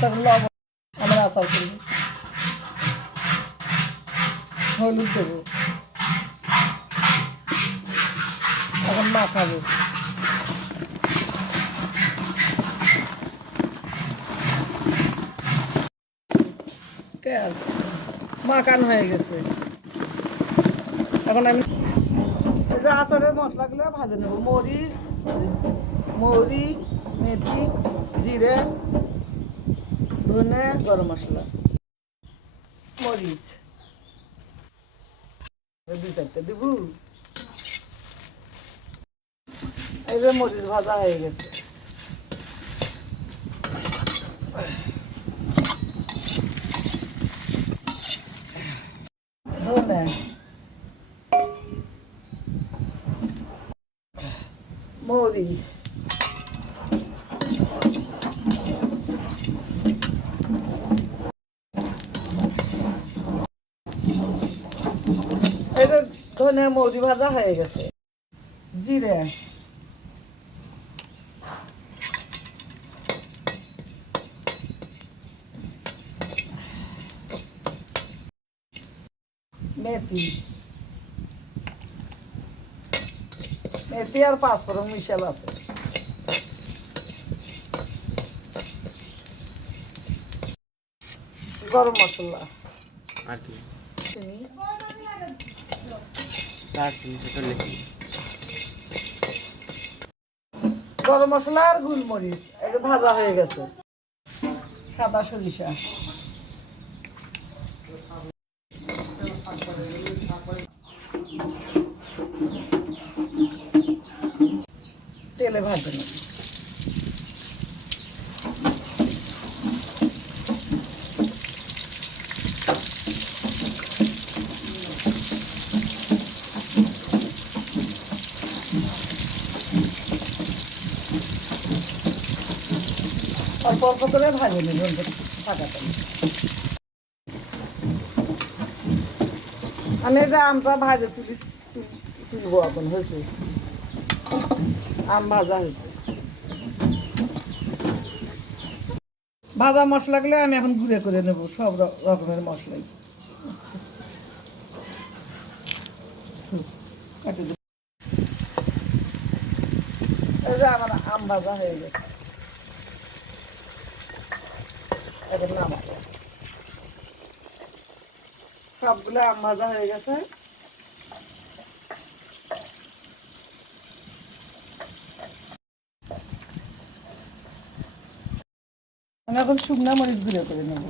তখন লবণ আমরা আচার করবো, হলুদ দেবো, এখন মাখাবো। মাখান হয়ে গেছে। এখন আমি এই যে আচারের মশলাগুলো ভাজে নেবো। মরিচ, মৌরি, মেথি, জিরে, ধনে, গরম মশলা, মরিচ 2-4টে দিব। এই যে মরিচ ভাজা হয়ে গেছে। ধনে, মরিচ, এই যে ধনে মৌরি ভাজা হয়ে গেছে। জিরে, মেথি, মেথি আর পাঁচফোড়ন মিশাল আছে। গরম মশলা আর কি চিনি, গরম মশলা আর গোলমরিচ এই যে ভাজা হয়ে গেছে। সাদা সরিষা, তেলে ভাজে নেব। অল্প অল্প করে ভাজে নেব ফাঁকাতে। আমি এই যে আমটা ভাজে তুলবো এখন। হয়েছে, আম ভাজা হয়েছে। ভাজা মশলাগুলো আমি এখন গুঁড়ো করে নেব, সব রকমের মশলাই। এই যে আমার আম ভাজা হয়ে গেছে, এখন নামাবো। সবগুলো আম ভাজা হয়ে গেছে। আমি এখন শুকনা মরিচ গুঁড়ো করে নেব।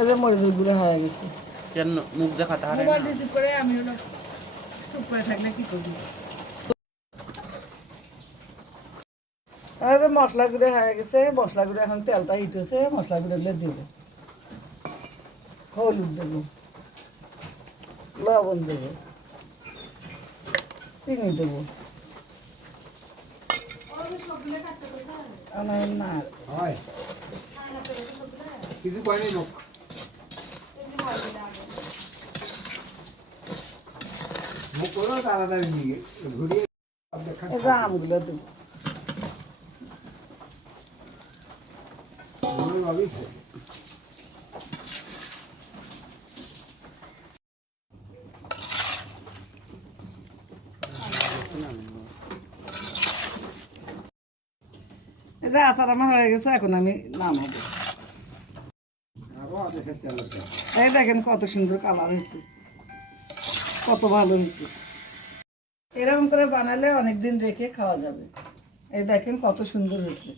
এই যে মরিচ গুঁড়ো হয়ে গেছে। মুখ দেখাতে হবে মোবাইল রিসিভ করে আমি হলো চুপ করে থাকলে কি করবি? এই যে মশলা গুঁড়ো হয়ে গেছে। মশলা গুঁড়ো এখন তেলটা হিট হয়েছে, মশলা গুঁড়ো দেব। হলুদ দেব, লবণ দেব, চিনি দেব। না কিছু পাইনি লোক মুখ করো তাড়াতাড়ি নিয়ে ঘুরিয়ে এই যে আমগুলো দেব। ভালোভাবেই এই যে আচার আমার হয়ে গেছে, এখন আমি নামাবো। এই দেখেন কত সুন্দর কালার হয়েছে, কত ভালো হয়েছে। এরকম করে বানালে অনেকদিন রেখে খাওয়া যাবে। এই দেখেন কত সুন্দর হয়েছে।